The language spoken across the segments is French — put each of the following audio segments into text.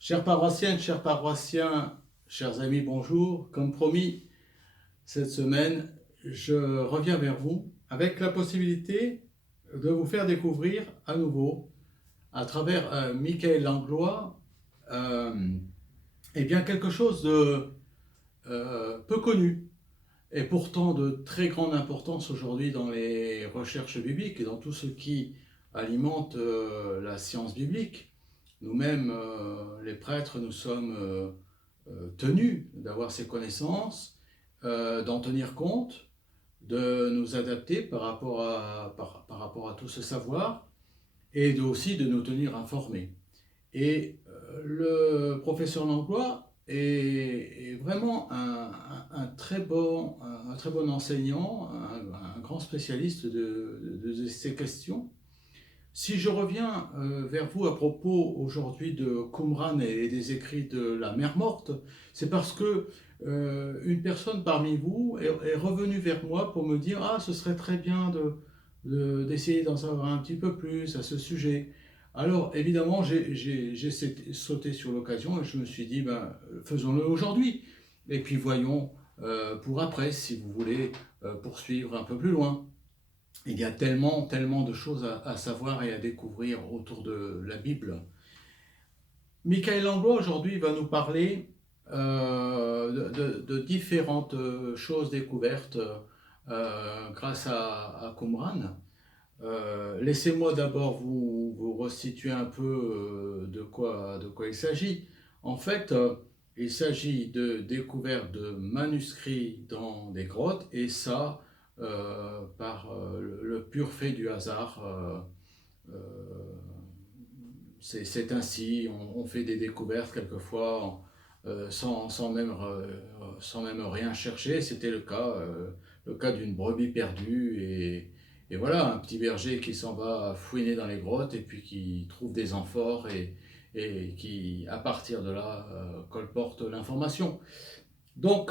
Chères paroissiennes, chers paroissiens, chers amis, bonjour. Comme promis, cette semaine, je reviens vers vous avec la possibilité de vous faire découvrir à nouveau, à travers Michael Langlois, euh, eh bien quelque chose de peu connu et pourtant de très grande importance aujourd'hui dans les recherches bibliques et dans tout ce qui alimente la science biblique. Nous-mêmes, les prêtres, nous sommes tenus d'avoir ces connaissances, d'en tenir compte, de nous adapter par rapport à tout ce savoir et aussi de nous tenir informés. Et le professeur Langlois est vraiment un très bon enseignant, un grand spécialiste de ces questions. Si je reviens vers vous à propos aujourd'hui de Qumran et des écrits de la mer morte, c'est parce que une personne parmi vous est revenue vers moi pour me dire ah, ce serait très bien d'essayer d'en savoir un petit peu plus à ce sujet. Alors évidemment, j'ai sauté sur l'occasion et je me suis dit ben, faisons-le aujourd'hui. Et puis voyons pour après si vous voulez poursuivre un peu plus loin. Il y a tellement, tellement de choses à savoir et à découvrir autour de la Bible. Michael Langlois aujourd'hui va nous parler de différentes choses découvertes grâce à Qumran. Laissez-moi d'abord vous resituer un peu de quoi il s'agit. En fait, il s'agit de découvertes de manuscrits dans des grottes, et ça, par le pur fait du hasard. C'est ainsi, on fait des découvertes quelquefois sans même rien chercher. C'était le cas d'une brebis perdue et voilà, un petit berger qui s'en va fouiner dans les grottes et puis qui trouve des amphores et qui, à partir de là, colporte l'information. Donc,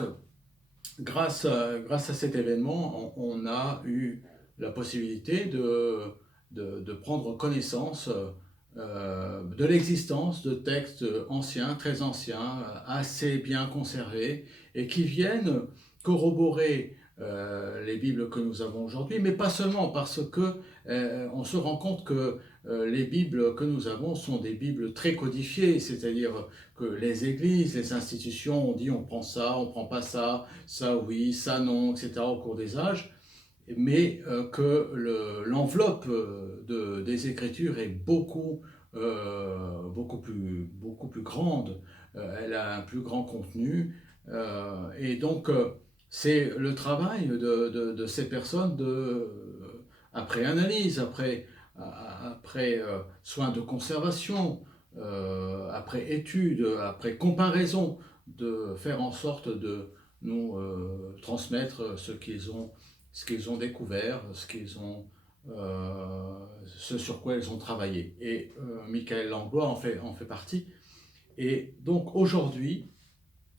grâce à cet événement, on a eu la possibilité de prendre connaissance de l'existence de textes anciens, très anciens, assez bien conservés, et qui viennent corroborer les Bibles que nous avons aujourd'hui, mais pas seulement, parce que on se rend compte que les Bibles que nous avons sont des Bibles très codifiées, c'est-à-dire que les églises, les institutions ont dit on prend ça, on prend pas ça, ça oui, ça non, etc. au cours des âges, mais que l'enveloppe des Écritures est beaucoup plus grande, elle a un plus grand contenu, et donc c'est le travail de ces personnes après analyse, après soins de conservation, après étude, après comparaison, de faire en sorte de nous transmettre ce qu'ils ont découvert, ce sur quoi ils ont travaillé. Et Michael Langlois en fait partie. Et donc aujourd'hui,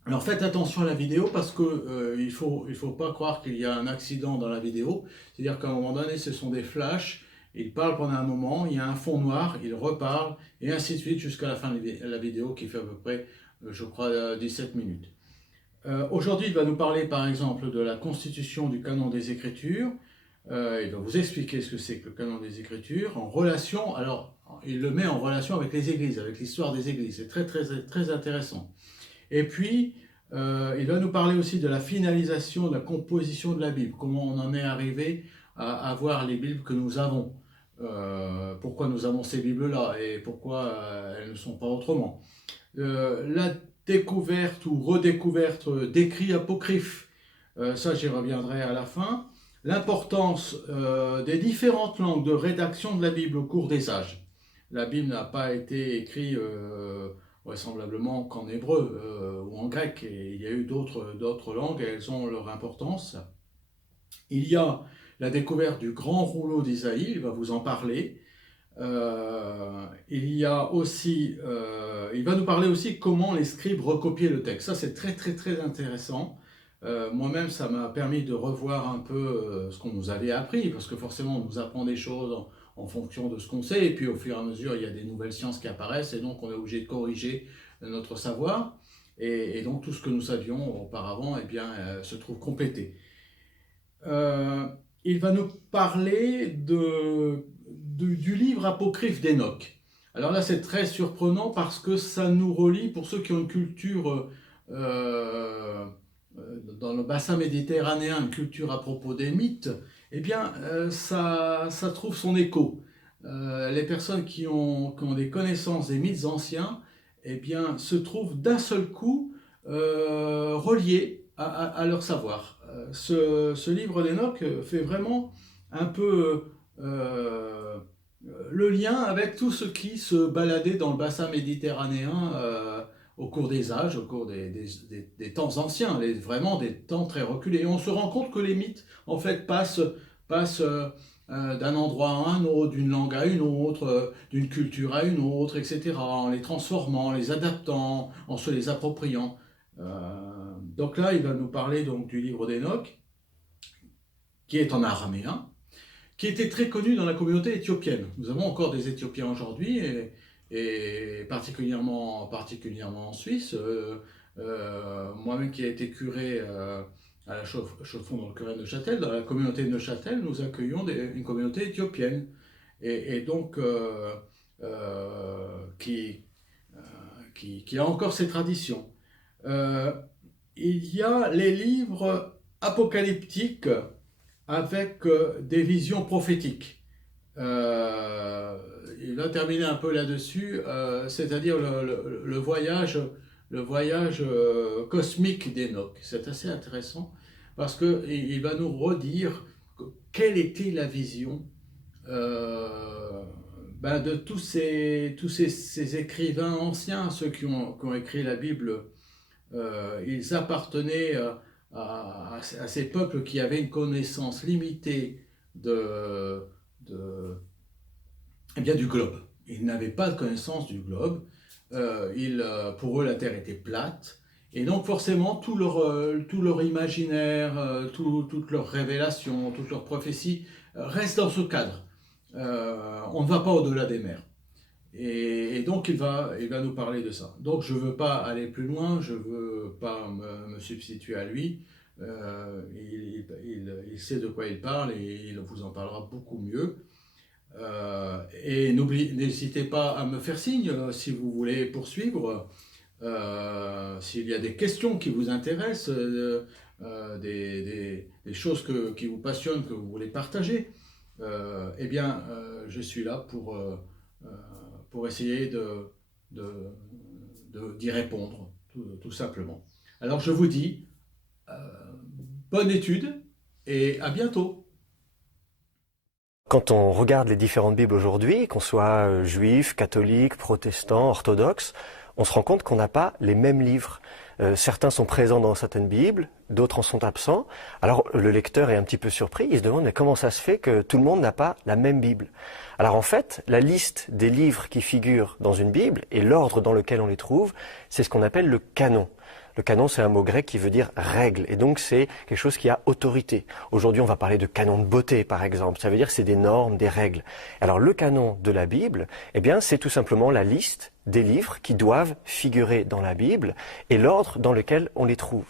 alors faites attention à la vidéo parce que il faut pas croire qu'il y a un accident dans la vidéo. C'est-à-dire qu'à un moment donné, ce sont des flashs. Il parle pendant un moment, il y a un fond noir, il reparle, et ainsi de suite jusqu'à la fin de la vidéo qui fait à peu près, je crois, 17 minutes. Aujourd'hui, il va nous parler par exemple de la constitution du canon des Écritures. Il va vous expliquer ce que c'est que le canon des Écritures en relation. Alors, il le met en relation avec les églises, avec l'histoire des églises. C'est très, très, très intéressant. Et puis, il va nous parler aussi de la finalisation, de la composition de la Bible, comment on en est arrivé à avoir les Bibles que nous avons, pourquoi nous avons ces Bibles-là et pourquoi elles ne sont pas autrement. La découverte ou redécouverte d'écrits apocryphes, ça j'y reviendrai à la fin. L'importance des différentes langues de rédaction de la Bible au cours des âges. La Bible n'a pas été écrite vraisemblablement qu'en hébreu ou en grec, et il y a eu d'autres langues et elles ont leur importance. Il y a la découverte du grand rouleau d'Isaïe, il va vous en parler. Il y a aussi, il va nous parler aussi comment les scribes recopiaient le texte. Ça, c'est très, très, très intéressant. Moi-même, ça m'a permis de revoir un peu ce qu'on nous avait appris, parce que forcément, on nous apprend des choses en fonction de ce qu'on sait, et puis au fur et à mesure, il y a des nouvelles sciences qui apparaissent, et donc on est obligé de corriger notre savoir, et donc tout ce que nous savions auparavant eh bien, se trouve complété. Il va nous parler du livre apocryphe d'Enoch. Alors là, c'est très surprenant parce que ça nous relie, pour ceux qui ont une culture dans le bassin méditerranéen, une culture à propos des mythes, eh bien, ça trouve son écho. Les personnes qui ont des connaissances des mythes anciens, eh bien, se trouvent d'un seul coup reliées à leur savoir. Ce livre d'Enoch fait vraiment un peu le lien avec tout ce qui se baladait dans le bassin méditerranéen au cours des âges, au cours des temps anciens, vraiment des temps très reculés. Et on se rend compte que les mythes, en fait, passent d'un endroit à un autre, d'une langue à une autre, d'une culture à une autre, etc., en les transformant, en les adaptant, en se les appropriant. Donc là, il va nous parler donc du livre d'Enoch, qui est en araméen, qui était très connu dans la communauté éthiopienne. Nous avons encore des Éthiopiens aujourd'hui, et particulièrement en Suisse. Moi-même qui ai été curé à la Chaux-de-Fonds dans le curé de Neuchâtel, dans la communauté de Neuchâtel, nous accueillons une communauté éthiopienne, et donc qui a encore ses traditions. Il y a les livres apocalyptiques avec des visions prophétiques. Il a terminé un peu là-dessus, c'est-à-dire le voyage cosmique d'Enoch. C'est assez intéressant parce qu'il va nous redire quelle était la vision de tous ces écrivains anciens, ceux qui ont écrit la Bible. Ils appartenaient à ces peuples qui avaient une connaissance limitée eh bien, du globe. Ils n'avaient pas de connaissance du globe. Pour eux, la Terre était plate. Et donc, forcément, tout leur imaginaire, toutes leurs révélations, toutes leurs prophéties restent dans ce cadre. On ne va pas au-delà des mers. Et donc, il va nous parler de ça. Donc, je ne veux pas aller plus loin, je ne veux pas me substituer à lui. Il sait de quoi il parle et il vous en parlera beaucoup mieux. Et n'hésitez pas à me faire signe si vous voulez poursuivre. S'il y a des questions qui vous intéressent, des choses qui vous passionnent, que vous voulez partager, eh bien, je suis là pour essayer d'y répondre, tout simplement. Alors je vous dis, bonne étude et à bientôt. Quand on regarde les différentes Bibles aujourd'hui, qu'on soit juif, catholique, protestant, orthodoxe, on se rend compte qu'on n'a pas les mêmes livres. Certains sont présents dans certaines Bibles, d'autres en sont absents. Alors le lecteur est un petit peu surpris, il se demande mais comment ça se fait que tout le monde n'a pas la même Bible? Alors en fait, la liste des livres qui figurent dans une Bible et l'ordre dans lequel on les trouve, c'est ce qu'on appelle le canon. Le canon, c'est un mot grec qui veut dire règle, et donc c'est quelque chose qui a autorité. Aujourd'hui, on va parler de canon de beauté, par exemple. Ça veut dire que c'est des normes, des règles. Alors le canon de la Bible, eh bien, c'est tout simplement la liste des livres qui doivent figurer dans la Bible et l'ordre dans lequel on les trouve.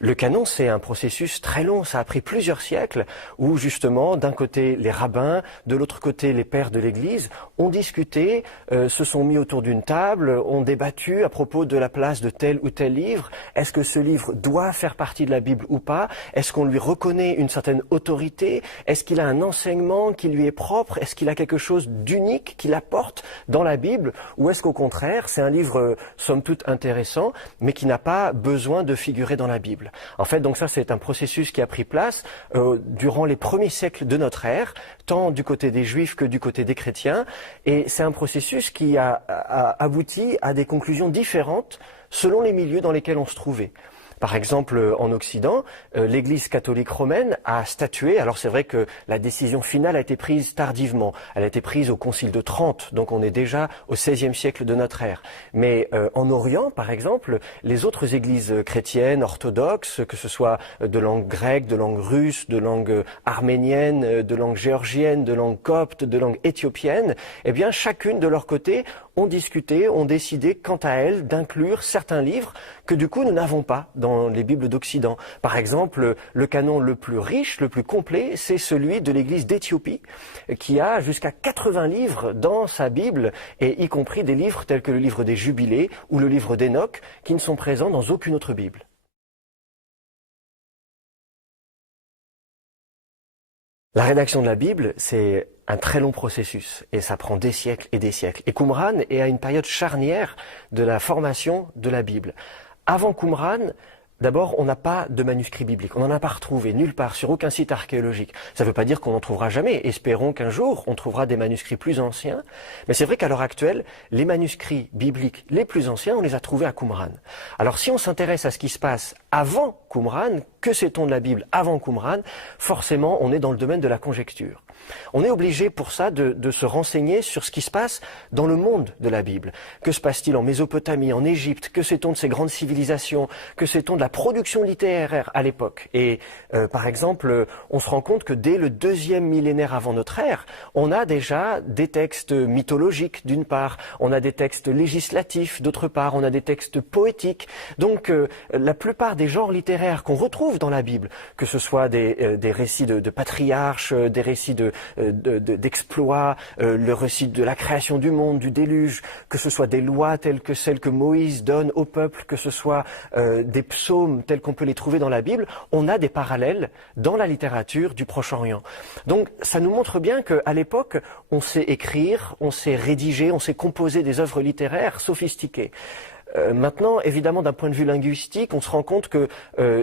Le canon, c'est un processus très long, ça a pris plusieurs siècles, où justement, d'un côté les rabbins, de l'autre côté les pères de l'Église, ont discuté, se sont mis autour d'une table, ont débattu à propos de la place de tel ou tel livre. Est-ce que ce livre doit faire partie de la Bible ou pas? Est-ce qu'on lui reconnaît une certaine autorité? Est-ce qu'il a un enseignement qui lui est propre? Est-ce qu'il a quelque chose d'unique qu'il apporte dans la Bible? Ou est-ce qu'au contraire, c'est un livre somme toute intéressant, mais qui n'a pas besoin de figurer dans la Bible? En fait, donc ça, c'est un processus qui a pris place durant les premiers siècles de notre ère, tant du côté des Juifs que du côté des chrétiens. Et c'est un processus qui a abouti à des conclusions différentes selon les milieux dans lesquels on se trouvait. Par exemple, en Occident, l'Église catholique romaine a statué, alors c'est vrai que la décision finale a été prise tardivement, elle a été prise au Concile de Trente, donc on est déjà au XVIe siècle de notre ère. Mais en Orient, par exemple, les autres églises chrétiennes, orthodoxes, que ce soit de langue grecque, de langue russe, de langue arménienne, de langue géorgienne, de langue copte, de langue éthiopienne, eh bien chacune de leur côté ont discuté, ont décidé quant à elles d'inclure certains livres que du coup nous n'avons pas dans les Bibles d'Occident. Par exemple, le canon le plus riche, le plus complet, c'est celui de l'Église d'Éthiopie, qui a jusqu'à 80 livres dans sa Bible, et y compris des livres tels que le livre des Jubilés ou le livre d'Enoch, qui ne sont présents dans aucune autre Bible. La rédaction de la Bible, c'est un très long processus et ça prend des siècles et des siècles. Et Qumran est à une période charnière de la formation de la Bible. Avant Qumran, d'abord, on n'a pas de manuscrits bibliques. On n'en a pas retrouvé nulle part, sur aucun site archéologique. Ça ne veut pas dire qu'on n'en trouvera jamais. Espérons qu'un jour, on trouvera des manuscrits plus anciens. Mais c'est vrai qu'à l'heure actuelle, les manuscrits bibliques les plus anciens, on les a trouvés à Qumran. Alors si on s'intéresse à ce qui se passe avant Qumran, que sait-on de la Bible avant Qumran? Forcément, on est dans le domaine de la conjecture. On est obligé pour ça de se renseigner sur ce qui se passe dans le monde de la Bible. Que se passe-t-il en Mésopotamie, en Égypte? Que sait-on de ces grandes civilisations? Que sait-on de la production littéraire à l'époque? Et par exemple, on se rend compte que dès le 2e millénaire avant notre ère, on a déjà des textes mythologiques d'une part, on a des textes législatifs d'autre part, on a des textes poétiques. Donc la plupart des genres littéraires qu'on retrouve dans la Bible, que ce soit des récits de patriarches, des récits d'exploits, le récit de la création du monde, du déluge, que ce soit des lois telles que celles que Moïse donne au peuple, que ce soit des psaumes tels qu'on peut les trouver dans la Bible, on a des parallèles dans la littérature du Proche-Orient. Donc ça nous montre bien qu'à l'époque, on sait écrire, on sait rédiger, on sait composer des œuvres littéraires sophistiquées. Maintenant, évidemment, d'un point de vue linguistique, on se rend compte que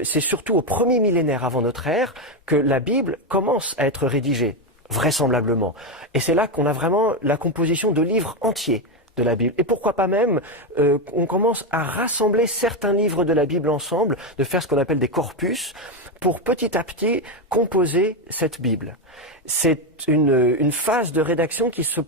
c'est surtout au 1er millénaire avant notre ère que la Bible commence à être rédigée, vraisemblablement. Et c'est là qu'on a vraiment la composition de livres entiers de la Bible. Et pourquoi pas même, on commence à rassembler certains livres de la Bible ensemble, de faire ce qu'on appelle des corpus, pour petit à petit composer cette Bible. C'est une phase de rédaction qui se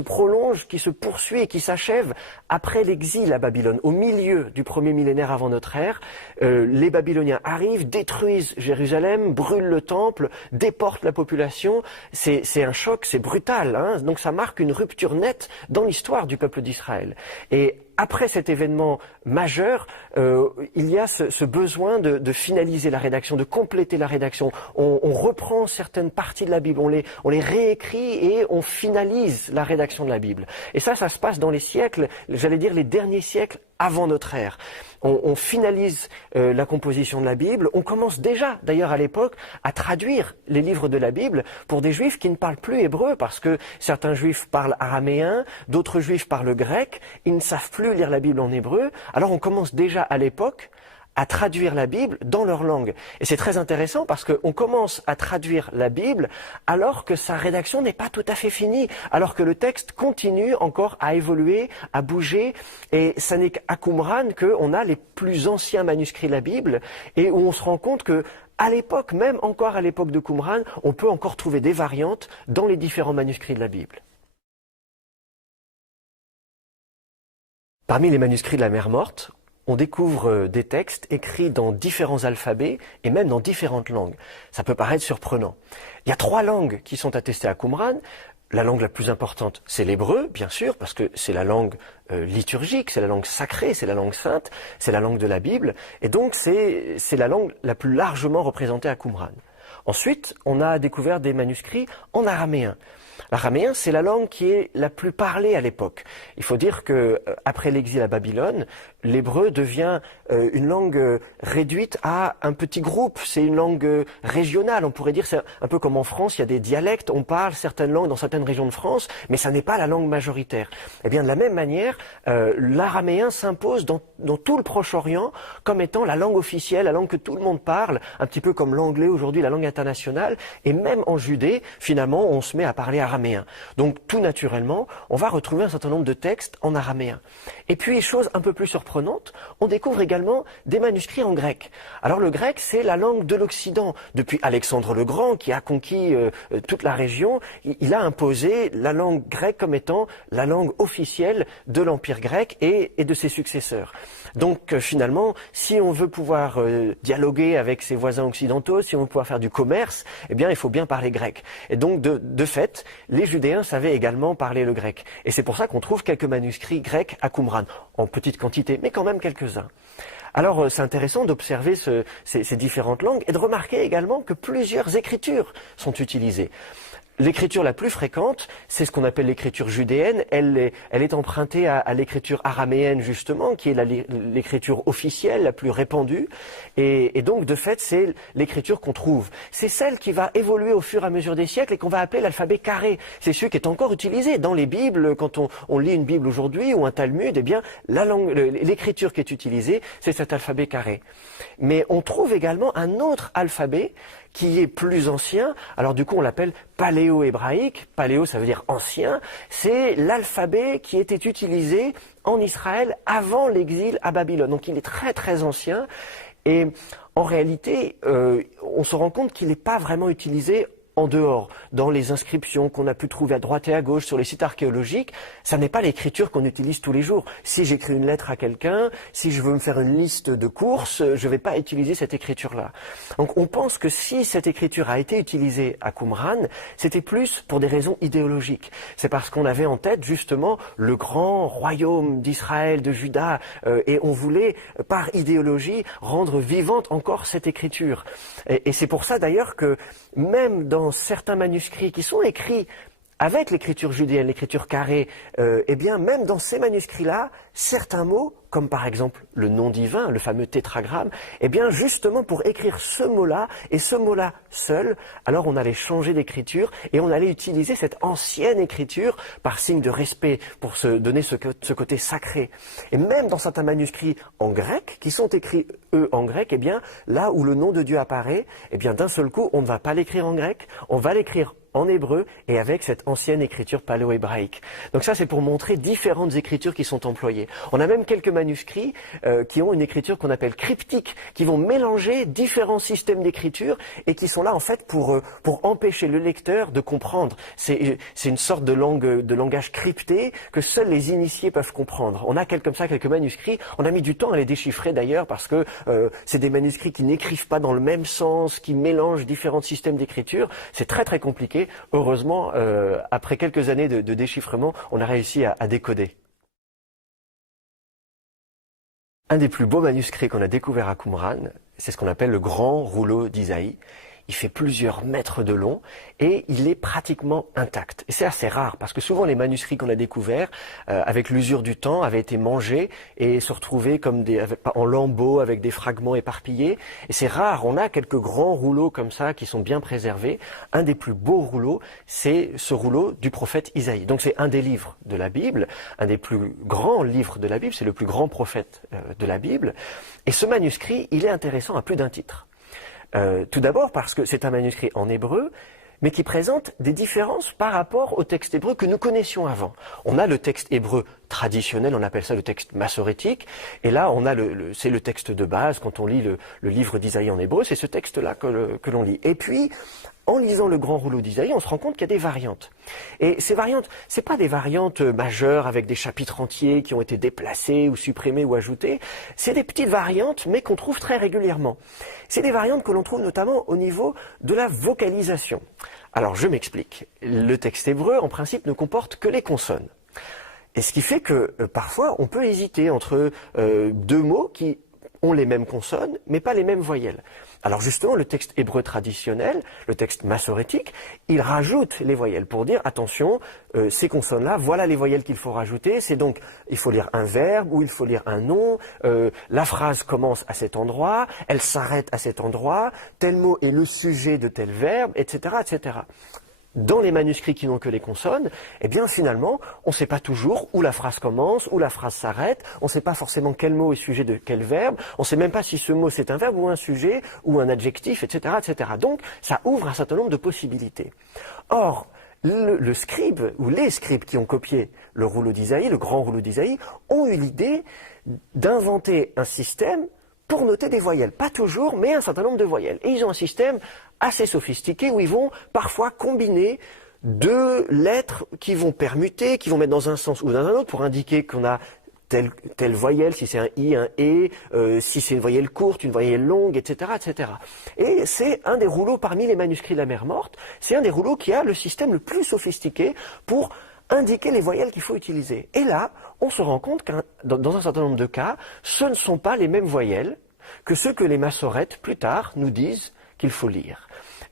prolonge, qui se poursuit et qui s'achève après l'exil à Babylone. Au milieu du 1er millénaire avant notre ère, les Babyloniens arrivent, détruisent Jérusalem, brûlent le temple, déportent la population. C'est un choc, c'est brutal, hein. Donc ça marque une rupture nette dans l'histoire du peuple d'Israël. Et après cet événement majeur, il y a ce besoin de finaliser la rédaction, de compléter la rédaction. On reprend certaines parties de la Bible, on les réécrit et on finalise la rédaction de la Bible. Et ça se passe dans les siècles, j'allais dire les derniers siècles avant notre ère. On finalise la composition de la Bible. On commence déjà, d'ailleurs à l'époque, à traduire les livres de la Bible pour des juifs qui ne parlent plus hébreu, parce que certains juifs parlent araméen, d'autres juifs parlent grec, ils ne savent plus lire la Bible en hébreu. Alors on commence déjà à l'époque à traduire la Bible dans leur langue. Et c'est très intéressant parce qu'on commence à traduire la Bible alors que sa rédaction n'est pas tout à fait finie, alors que le texte continue encore à évoluer, à bouger. Et ça n'est qu'à Qumran qu'on a les plus anciens manuscrits de la Bible et où on se rend compte que à l'époque, même encore à l'époque de Qumran, on peut encore trouver des variantes dans les différents manuscrits de la Bible. Parmi les manuscrits de la Mer Morte, on découvre des textes écrits dans différents alphabets et même dans différentes langues. Ça peut paraître surprenant. Il y a 3 langues qui sont attestées à Qumran. La langue la plus importante, c'est l'hébreu, bien sûr, parce que c'est la langue liturgique, c'est la langue sacrée, c'est la langue sainte, c'est la langue de la Bible. Et donc, c'est la langue la plus largement représentée à Qumran. Ensuite, on a découvert des manuscrits en araméen. L'araméen, c'est la langue qui est la plus parlée à l'époque. Il faut dire que après l'exil à Babylone, l'hébreu devient une langue réduite à un petit groupe. C'est une langue régionale. On pourrait dire, c'est un peu comme en France, il y a des dialectes. On parle certaines langues dans certaines régions de France, mais ça n'est pas la langue majoritaire. Eh bien, de la même manière, l'araméen s'impose dans tout le Proche-Orient comme étant la langue officielle, la langue que tout le monde parle, un petit peu comme l'anglais aujourd'hui, la langue internationale. Et même en Judée, finalement, on se met à parler araméen. Donc tout naturellement, on va retrouver un certain nombre de textes en araméen. Et puis, chose un peu plus surprenante, on découvre également des manuscrits en grec. Alors le grec, c'est la langue de l'Occident. Depuis Alexandre le Grand, qui a conquis toute la région, il a imposé la langue grecque comme étant la langue officielle de l'Empire grec et de ses successeurs. Donc finalement, si on veut pouvoir dialoguer avec ses voisins occidentaux, si on veut pouvoir faire du commerce, eh bien il faut bien parler grec. Et donc de fait, les Judéens savaient également parler le grec. Et c'est pour ça qu'on trouve quelques manuscrits grecs à Qumran, en petite quantité, mais quand même quelques-uns. Alors c'est intéressant d'observer ces différentes langues et de remarquer également que plusieurs écritures sont utilisées. L'écriture la plus fréquente, c'est ce qu'on appelle l'écriture judéenne. Elle est empruntée à l'écriture araméenne, justement, qui est l'écriture officielle, la plus répandue. Et donc, de fait, c'est l'écriture qu'on trouve. C'est celle qui va évoluer au fur et à mesure des siècles et qu'on va appeler l'alphabet carré. C'est celui qui est encore utilisé dans les Bibles. Quand on lit une Bible aujourd'hui ou un Talmud, eh bien, l'écriture qui est utilisée, c'est cet alphabet carré. Mais on trouve également un autre alphabet qui est plus ancien. Alors du coup, on l'appelle paléo-hébraïque. Paléo, ça veut dire ancien. C'est l'alphabet qui était utilisé en Israël avant l'exil à Babylone. Donc il est très très ancien. Et en réalité, on se rend compte qu'il n'est pas vraiment utilisé en dehors, dans les inscriptions qu'on a pu trouver à droite et à gauche sur les sites archéologiques. Ça n'est pas l'écriture qu'on utilise tous les jours. Si j'écris une lettre à quelqu'un, si je veux me faire une liste de courses, je ne vais pas utiliser cette écriture-là. Donc on pense que si cette écriture a été utilisée à Qumran, c'était plus pour des raisons idéologiques. C'est parce qu'on avait en tête justement le grand royaume d'Israël, de Juda, et on voulait, par idéologie, rendre vivante encore cette écriture. Et c'est pour ça d'ailleurs que même dans certains manuscrits qui sont écrits avec l'écriture judéenne, l'écriture carrée, eh bien même dans ces manuscrits-là, certains mots, comme par exemple le nom divin, le fameux tétragramme, eh bien justement pour écrire ce mot-là, et ce mot-là seul, alors on allait changer d'écriture et on allait utiliser cette ancienne écriture par signe de respect, pour se donner ce côté sacré. Et même dans certains manuscrits en grec, qui sont écrits eux en grec, eh bien là où le nom de Dieu apparaît, eh bien d'un seul coup on ne va pas l'écrire en grec, on va l'écrire en hébreu et avec cette ancienne écriture paléo-hébraïque. Donc ça c'est pour montrer différentes écritures qui sont employées. On a même quelques manuscrits qui ont une écriture qu'on appelle cryptique, qui vont mélanger différents systèmes d'écriture et qui sont là en fait pour empêcher le lecteur de comprendre. C'est une sorte de langage crypté que seuls les initiés peuvent comprendre. On a comme ça quelques manuscrits, on a mis du temps à les déchiffrer d'ailleurs parce que c'est des manuscrits qui n'écrivent pas dans le même sens, qui mélangent différents systèmes d'écriture. C'est très très compliqué. Heureusement, après quelques années de déchiffrement, on a réussi à décoder. Un des plus beaux manuscrits qu'on a découvert à Qumran, c'est ce qu'on appelle le grand rouleau d'Isaïe. Il fait plusieurs mètres de long et il est pratiquement intact. Et c'est assez rare parce que souvent les manuscrits qu'on a découverts, avec l'usure du temps, avaient été mangés et se retrouvaient comme en lambeaux avec des fragments éparpillés. Et c'est rare, on a quelques grands rouleaux comme ça qui sont bien préservés. Un des plus beaux rouleaux, c'est ce rouleau du prophète Isaïe. Donc c'est un des livres de la Bible, un des plus grands livres de la Bible, c'est le plus grand prophète de la Bible. Et ce manuscrit, il est intéressant à plus d'un titre. Tout d'abord parce que c'est un manuscrit en hébreu, mais qui présente des différences par rapport au texte hébreu que nous connaissions avant. On a le texte hébreu traditionnel, on appelle ça le texte massorétique, et là on a c'est le texte de base, quand on lit le livre d'Isaïe en hébreu, c'est ce texte-là que l'on lit. Et puis, en lisant le grand rouleau d'Isaïe, on se rend compte qu'il y a des variantes. Et ces variantes, c'est pas des variantes majeures avec des chapitres entiers qui ont été déplacés ou supprimés ou ajoutés. C'est des petites variantes, mais qu'on trouve très régulièrement. C'est des variantes que l'on trouve notamment au niveau de la vocalisation. Alors, je m'explique. Le texte hébreu, en principe, ne comporte que les consonnes. Et ce qui fait que, parfois, on peut hésiter entre deux mots qui ont les mêmes consonnes, mais pas les mêmes voyelles. Alors justement, le texte hébreu traditionnel, le texte massorétique, il rajoute les voyelles pour dire, attention, ces consonnes-là, voilà les voyelles qu'il faut rajouter. C'est donc, il faut lire un verbe ou il faut lire un nom, la phrase commence à cet endroit, elle s'arrête à cet endroit, tel mot est le sujet de tel verbe, etc., etc. Dans les manuscrits qui n'ont que les consonnes, eh bien finalement, on ne sait pas toujours où la phrase commence, où la phrase s'arrête, on ne sait pas forcément quel mot est sujet de quel verbe, on ne sait même pas si ce mot c'est un verbe ou un sujet, ou un adjectif, etc., etc. Donc, ça ouvre un certain nombre de possibilités. Or, le scribe, ou les scribes qui ont copié le rouleau d'Isaïe, le grand rouleau d'Isaïe, ont eu l'idée d'inventer un système pour noter des voyelles. Pas toujours, mais un certain nombre de voyelles. Et ils ont un système assez sophistiqué où ils vont parfois combiner deux lettres qui vont permuter, qui vont mettre dans un sens ou dans un autre pour indiquer qu'on a telle voyelle, si c'est un I, un E, si c'est une voyelle courte, une voyelle longue, etc., etc. Et c'est un des rouleaux parmi les manuscrits de la Mer Morte, c'est un des rouleaux qui a le système le plus sophistiqué pour indiquer les voyelles qu'il faut utiliser. Et là, on se rend compte que dans un certain nombre de cas, ce ne sont pas les mêmes voyelles que ceux que les massorettes, plus tard, nous disent qu'il faut lire.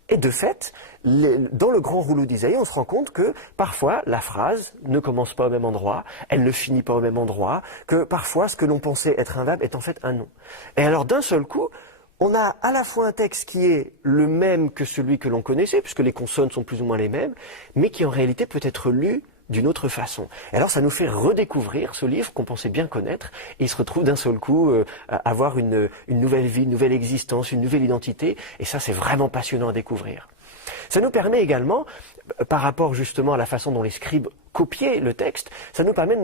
Et de fait, dans le grand rouleau d'Isaïe, on se rend compte que parfois la phrase ne commence pas au même endroit, elle ne finit pas au même endroit, que parfois ce que l'on pensait être un verbe est en fait un nom. Et alors d'un seul coup, on a à la fois un texte qui est le même que celui que l'on connaissait, puisque les consonnes sont plus ou moins les mêmes, mais qui en réalité peut être lu d'une autre façon. Et alors ça nous fait redécouvrir ce livre qu'on pensait bien connaître, et il se retrouve d'un seul coup avoir une nouvelle vie, une nouvelle existence, une nouvelle identité, et ça c'est vraiment passionnant à découvrir. Ça nous permet également, par rapport justement à la façon dont les scribes copiaient le texte, ça nous permet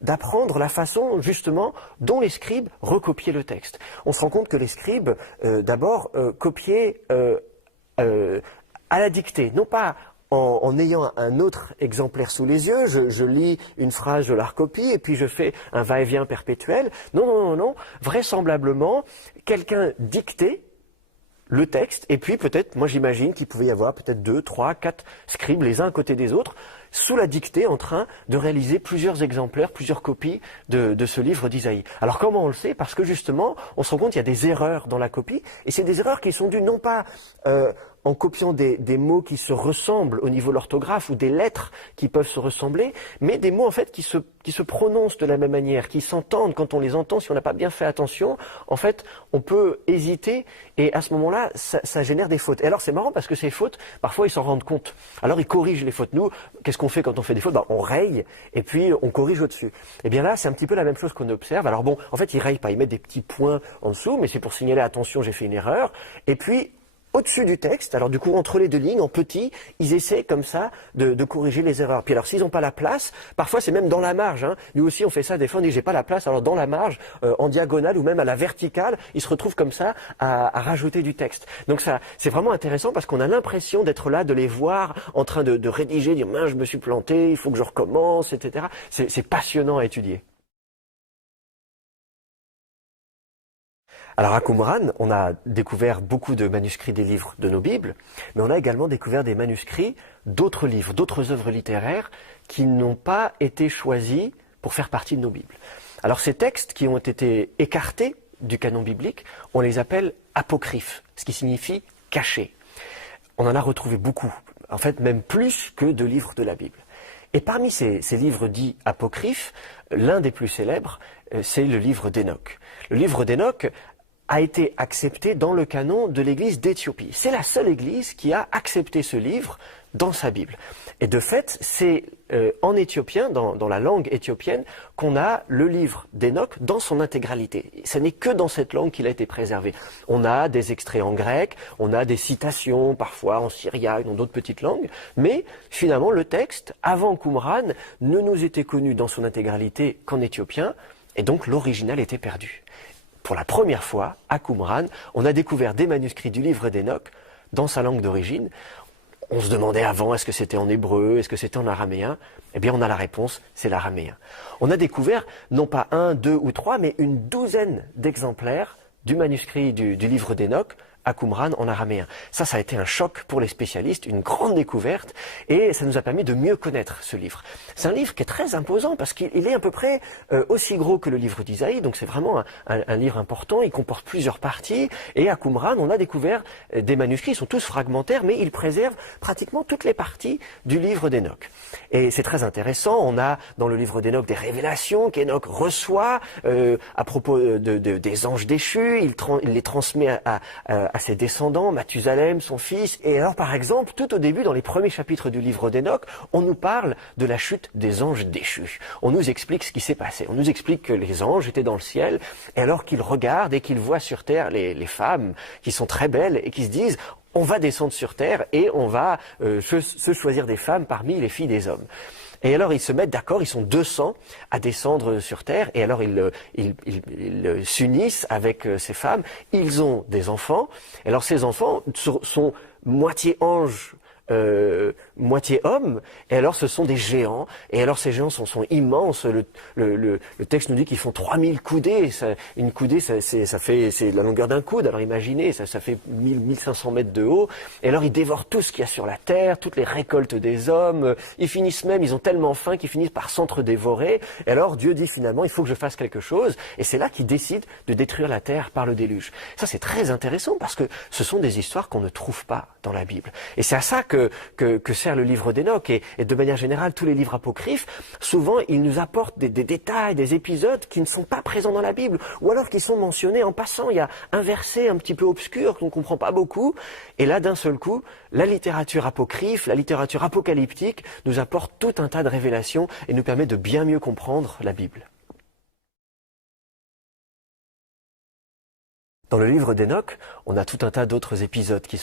d'apprendre la façon justement dont les scribes recopiaient le texte. On se rend compte que les scribes, d'abord, copiaient à la dictée, non pas en ayant un autre exemplaire sous les yeux, je lis une phrase, je la recopie, et puis je fais un va-et-vient perpétuel. Non. Vraisemblablement, quelqu'un dictait le texte, et puis peut-être, moi j'imagine qu'il pouvait y avoir peut-être 2, 3, 4 scribes les uns à côté des autres, sous la dictée, en train de réaliser plusieurs exemplaires, plusieurs copies de ce livre d'Isaïe. Alors comment on le sait? Parce que justement, on se rend compte qu'il y a des erreurs dans la copie, et c'est des erreurs qui sont dues non pas en copiant des mots qui se ressemblent au niveau de l'orthographe, ou des lettres qui peuvent se ressembler, mais des mots en fait qui se prononcent de la même manière, qui s'entendent quand on les entend. Si on n'a pas bien fait attention, en fait, on peut hésiter, et à ce moment-là, ça génère des fautes. Et alors c'est marrant parce que ces fautes, parfois ils s'en rendent compte. Alors ils corrigent les fautes. Nous, qu'est-ce qu'on fait quand on fait des fautes? On raye, et puis on corrige au-dessus. Et bien là, c'est un petit peu la même chose qu'on observe. Alors bon, en fait, ils rayent pas, ils mettent des petits points en dessous, mais c'est pour signaler, attention, j'ai fait une erreur. Et puis, au-dessus du texte, alors du coup, entre les deux lignes, en petit, ils essaient comme ça de corriger les erreurs. Puis alors, s'ils n'ont pas la place, parfois c'est même dans la marge. Nous aussi, on fait ça, des fois, on dit j'ai pas la place, alors dans la marge, en diagonale ou même à la verticale, ils se retrouvent comme ça à rajouter du texte. Donc ça, c'est vraiment intéressant parce qu'on a l'impression d'être là, de les voir en train de rédiger, dire mince, je me suis planté, il faut que je recommence, etc. C'est passionnant à étudier. Alors à Qumran, on a découvert beaucoup de manuscrits des livres de nos Bibles, mais on a également découvert des manuscrits d'autres livres, d'autres œuvres littéraires qui n'ont pas été choisis pour faire partie de nos Bibles. Alors ces textes qui ont été écartés du canon biblique, on les appelle apocryphes, ce qui signifie cachés. On en a retrouvé beaucoup, en fait même plus que de livres de la Bible. Et parmi ces livres dits apocryphes, l'un des plus célèbres, c'est le livre d'Hénoch. Le livre d'Hénoch a été accepté dans le canon de l'église d'Éthiopie. C'est la seule église qui a accepté ce livre dans sa Bible. Et de fait, c'est en éthiopien, dans la langue éthiopienne, qu'on a le livre d'Hénoch dans son intégralité. Ce n'est que dans cette langue qu'il a été préservé. On a des extraits en grec, on a des citations parfois en syriaque, dans d'autres petites langues, mais finalement le texte, avant Qumran, ne nous était connu dans son intégralité qu'en éthiopien, et donc l'original était perdu. Pour la première fois, à Qumran, on a découvert des manuscrits du livre d'Hénoch dans sa langue d'origine. On se demandait avant, est-ce que c'était en hébreu, est-ce que c'était en araméen? Eh bien, on a la réponse, c'est l'araméen. On a découvert, non pas 1, 2 ou 3, mais une douzaine d'exemplaires du manuscrit du livre d'Hénoch à Qumran en araméen. Ça a été un choc pour les spécialistes, une grande découverte, et ça nous a permis de mieux connaître ce livre. C'est un livre qui est très imposant parce qu'il est à peu près aussi gros que le livre d'Isaïe, donc c'est vraiment un livre important, il comporte plusieurs parties, et à Qumran, on a découvert des manuscrits, ils sont tous fragmentaires, mais ils préservent pratiquement toutes les parties du livre d'Hénoch. Et c'est très intéressant, on a dans le livre d'Hénoch des révélations qu'Hénoch reçoit à propos des anges déchus, il les transmet à ses descendants, Mathusalem, son fils. Et alors, par exemple, tout au début, dans les premiers chapitres du livre d'Hénoch, on nous parle de la chute des anges déchus. On nous explique ce qui s'est passé. On nous explique que les anges étaient dans le ciel, et alors qu'ils regardent et qu'ils voient sur terre les femmes qui sont très belles et qui se disent « on va descendre sur terre et on va se choisir des femmes parmi les filles des hommes ». Et alors ils se mettent d'accord, ils sont 200 à descendre sur terre, et alors ils s'unissent avec ces femmes, ils ont des enfants, et alors ces enfants sont moitié anges, moitié hommes, et alors ce sont des géants, et alors ces géants sont immenses. Le texte nous dit qu'ils font 3000 coudées. Une coudée, c'est la longueur d'un coude. Alors imaginez, ça fait 1500 mètres de haut. Et alors ils dévorent tout ce qu'il y a sur la terre, toutes les récoltes des hommes. Ils ont tellement faim qu'ils finissent par s'entre-dévorer. Et alors Dieu dit finalement, il faut que je fasse quelque chose. Et c'est là qu'il décide de détruire la terre par le déluge. Ça, c'est très intéressant parce que ce sont des histoires qu'on ne trouve pas dans la Bible. Et c'est à ça que sert le livre d'Hénoch. Et de manière générale, tous les livres apocryphes, souvent, ils nous apportent des détails, des épisodes qui ne sont pas présents dans la Bible, ou alors qui sont mentionnés en passant. Il y a un verset un petit peu obscur qu'on ne comprend pas beaucoup, et là, d'un seul coup, la littérature apocryphe, la littérature apocalyptique nous apporte tout un tas de révélations et nous permet de bien mieux comprendre la Bible. Dans le livre d'Hénoch, on a tout un tas d'autres épisodes qui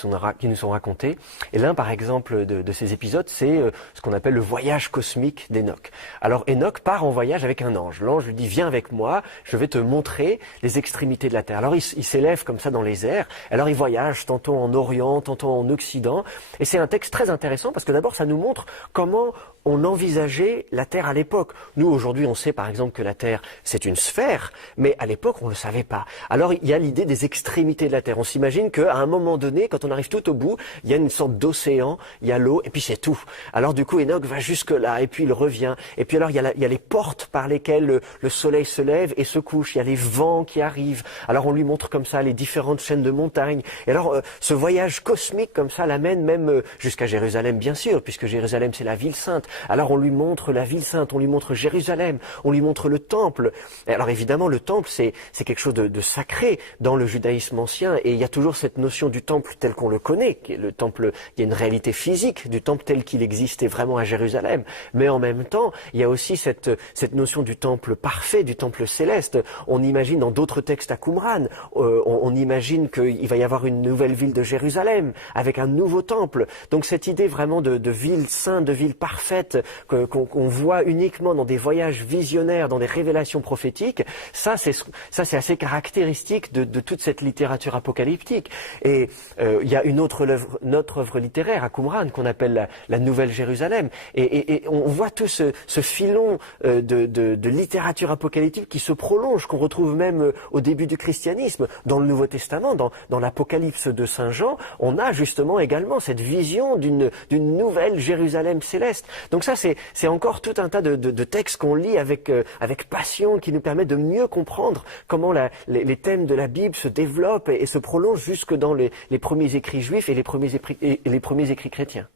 nous sont racontés. Et l'un, par exemple, de ces épisodes, c'est ce qu'on appelle le voyage cosmique d'Hénoch. Alors Hénoch part en voyage avec un ange. L'ange lui dit « Viens avec moi, je vais te montrer les extrémités de la terre ». Alors il s'élève comme ça dans les airs. Alors il voyage tantôt en Orient, tantôt en Occident. Et c'est un texte très intéressant parce que d'abord, ça nous montre comment on envisageait la Terre à l'époque. Nous, aujourd'hui, on sait par exemple que la Terre, c'est une sphère, mais à l'époque, on ne le savait pas. Alors, il y a l'idée des extrémités de la Terre. On s'imagine qu'à un moment donné, quand on arrive tout au bout, il y a une sorte d'océan, il y a l'eau, et puis c'est tout. Alors, du coup, Hénoch va jusque-là, et puis il revient. Et puis alors, il y a les portes par lesquelles le soleil se lève et se couche. Il y a les vents qui arrivent. Alors, on lui montre comme ça les différentes chaînes de montagnes. Et alors, ce voyage cosmique comme ça l'amène même jusqu'à Jérusalem, bien sûr, puisque Jérusalem, c'est la ville sainte. Alors on lui montre la ville sainte, on lui montre Jérusalem, on lui montre le temple. Et alors évidemment, le temple, c'est quelque chose de sacré dans le judaïsme ancien. Et il y a toujours cette notion du temple tel qu'on le connaît. Le temple, il y a une réalité physique du temple tel qu'il existait vraiment à Jérusalem. Mais en même temps, il y a aussi cette notion du temple parfait, du temple céleste. On imagine dans d'autres textes à Qumran, on imagine qu'il va y avoir une nouvelle ville de Jérusalem avec un nouveau temple. Donc cette idée vraiment de ville sainte, de ville parfaite, qu'on voit uniquement dans des voyages visionnaires, dans des révélations prophétiques, ça c'est assez caractéristique de toute cette littérature apocalyptique. Et il y a une autre œuvre littéraire à Qumran qu'on appelle la Nouvelle Jérusalem. Et on voit tout ce filon de littérature apocalyptique qui se prolonge, qu'on retrouve même au début du christianisme. Dans le Nouveau Testament, dans l'Apocalypse de Saint Jean, on a justement également cette vision d'une nouvelle Jérusalem céleste. Donc ça, c'est encore tout un tas de textes qu'on lit avec passion, qui nous permet de mieux comprendre comment les thèmes de la Bible se développent et se prolongent jusque dans les premiers écrits juifs et les premiers écrits chrétiens.